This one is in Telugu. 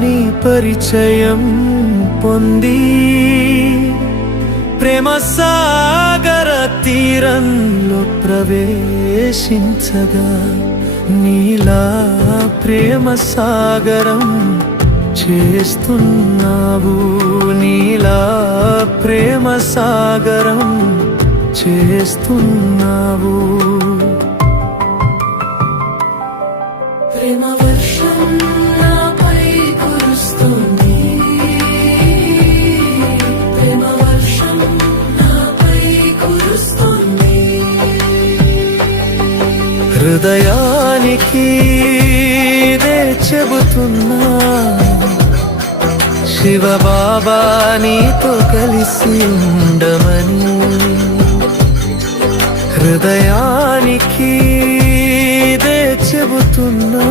నీ పరిచయం పొంది ప్రేమ సాగర తీరంలో ప్రవేశించగా నీలా ప్రేమ సాగరం చేస్తున్నావు, నీలా ప్రేమ సాగరం చేస్తున్నావు. ప్రేమ వర్షం నాపై కురుస్తుంది, ప్రేమ వర్షం నాపై కురుస్తుంది. హృదయానికి ఇదే చెబుతున్నా, శివ బాబా నీతో కలిసి ఉండమని. హృదయానికి ఇదే చెబుతున్నా,